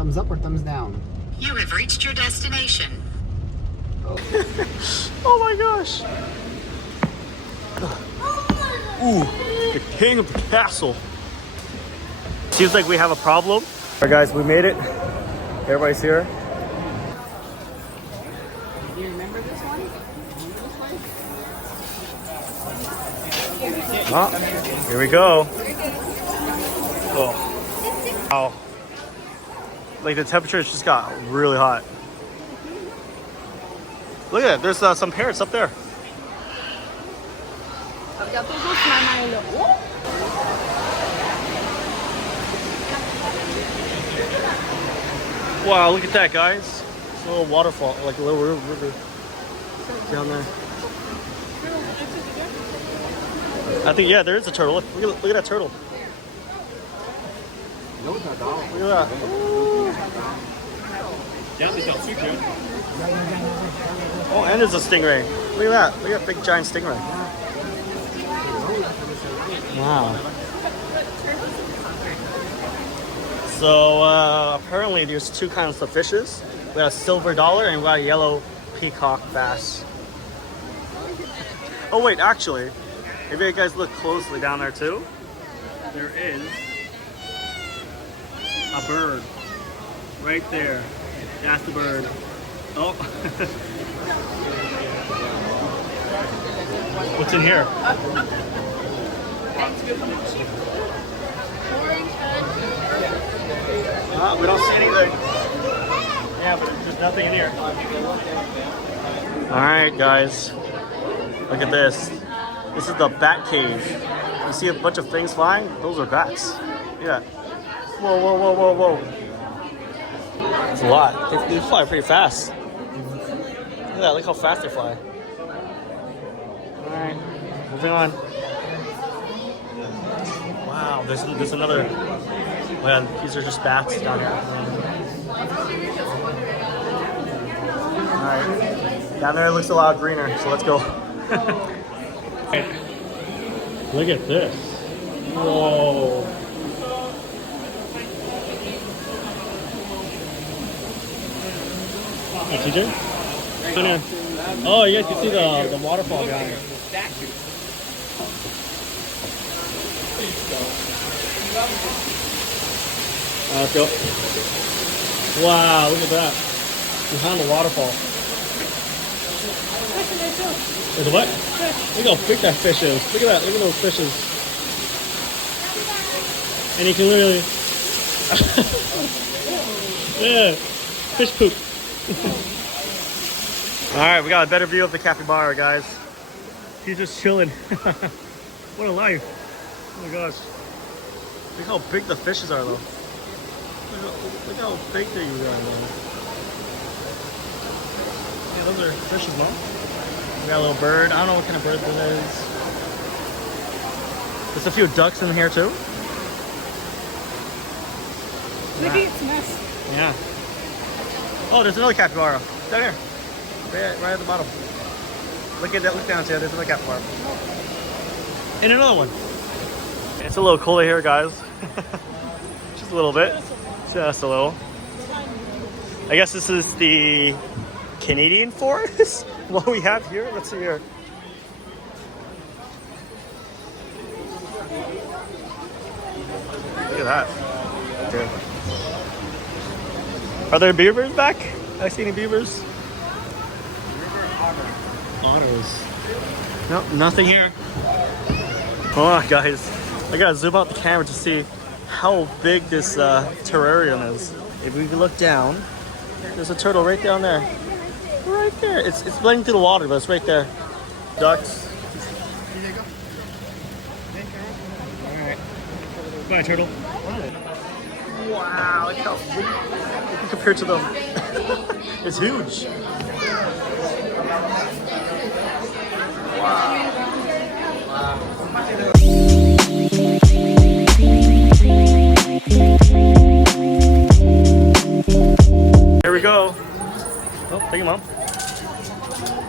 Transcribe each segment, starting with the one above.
thumbs up or thumbs down? You have reached your destination. Oh my gosh. Ooh, the king of the castle. Seems like we have a problem. All right, guys, we made it. Everybody's here. Do you remember this one? Oh, here we go. Oh, wow. Like the temperature just got really hot. Look at it. There's some parrots up there. Wow, look at that, guys. It's a little waterfall, like a little river down there. I think, yeah, there is a turtle. Look at that turtle. Look at that. Oh, and there's a stingray. Look at that. Look at that big giant stingray. Wow. So apparently there's two kinds of fishes. We got a silver dollar and we got a yellow peacock bass. Oh wait, actually, if you guys look closely down there too, there is a bird right there. That's the bird. Oh. What's in here? We don't see anything. Yeah, but there's nothing in here. Alright, guys. Look at this. This is the bat cave. You see a bunch of things flying? Those are bats. Yeah. Whoa, whoa, whoa, whoa, whoa. It's a lot. They fly pretty fast. Look at that. Look how fast they fly. Alright. Moving on. Wow, there's another. Man, these are just bats down here. Alright. Down there it looks a lot greener, so let's go. Look at this. Whoa. Hey, TJ? Oh, you guys can see the waterfall down here. Let's go. Wow, look at that. Behind the waterfall. There's a what? Look how big that fish is. Look at that. Look at those fishes. And you can literally... yeah, fish poop. Alright, we got a better view of the capybara, guys. He's just chilling. What a life. Oh my gosh. Look how big the fishes are, though. Look how big they are, man. Yeah, those are fishes, Mom. We got a little bird. I don't know what kind of bird that is. There's a few ducks in here, too. Look at its nest. Yeah. Oh, there's another capybara. Down here. Right at the bottom. Look at that. Look down there. There's another capybara. And another one. It's a little cooler here, guys. Just a little bit. Just a little. I guess this is the Canadian forest. What we have here. Let's see here. Look at that. Good. Are there beavers back? I see any beavers? Otters. Nope, nothing here. Oh, guys. I gotta zoom out the camera to see how big this terrarium is. If we look down, there's a turtle right down there. Right there. It's blending through the water, but it's right there. Ducks. Alright. Bye, turtle. Wow, look how big compared to them. It's huge. Wow. Here we go. Oh, thank you, Mom.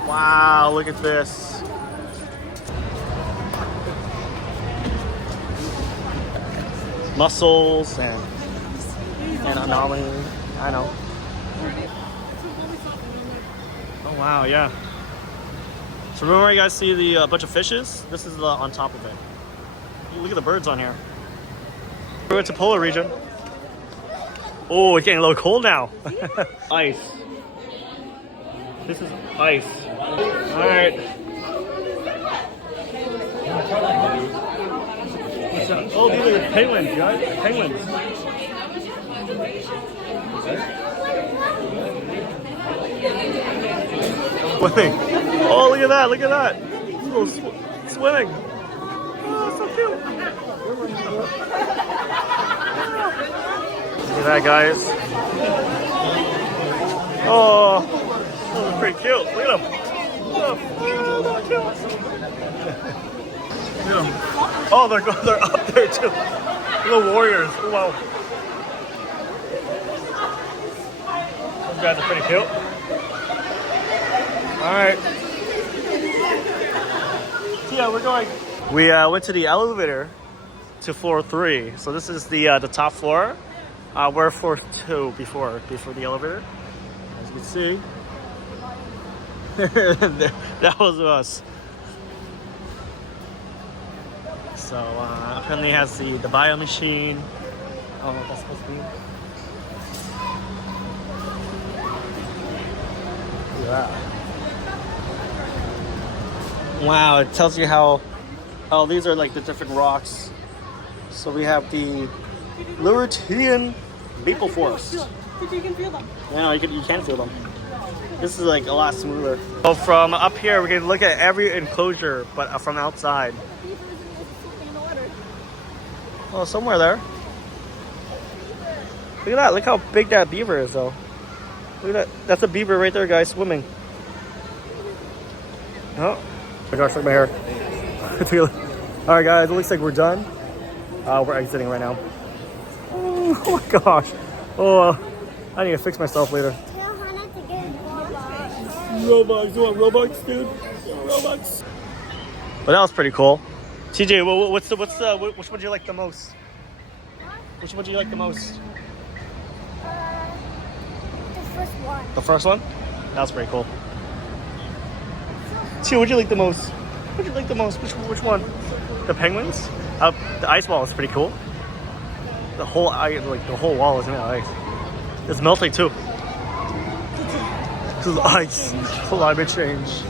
Wow, look at this. Mussels and anomalies. I know. Oh wow, yeah. So remember you guys see the bunch of fishes? This is on top of it. Look at the birds on here. We went to polar region. Oh, it's getting a little cold now. Ice. This is ice. All right. Oh, these are penguins, guys. Penguins. Swimming. Oh, look at that! Look at that! It's a little swimming. Oh, so cute. Look at that, guys. Oh, those are pretty cute. Look at them. Oh, they're up there too. Little warriors. Wow. Those guys are pretty cute. All right. So yeah, we're going. We went to the elevator to floor 3. So this is the top floor. We're floor 2 before the elevator. As you can see, that was us. So apparently it has the bio machine. Oh, that's supposed to be. Look at that. Wow, it tells you how these are like the different rocks. So we have the Laurentian maple forest. You can feel them. Yeah, you can feel them. This is like a lot smoother. So from up here, we can look at every enclosure, but from outside. Oh, somewhere there. Look at that. Look how big that beaver is, though. Look at that. That's a beaver right there, guys, swimming. Oh, my gosh, look at my hair. All right, guys, it looks like we're done. We're exiting right now. Oh my gosh. Oh, I need to fix myself later. Robux. You want Robux, dude? You want Robux? But that was pretty cool. TJ, which one do you like the most? Which one do you like the most? The first one. The first one? That was pretty cool. T, what do you like the most? What do you like the most? Which one? The penguins? The ice wall is pretty cool. The whole wall is made of ice. It's melting too. This is ice. Climate change.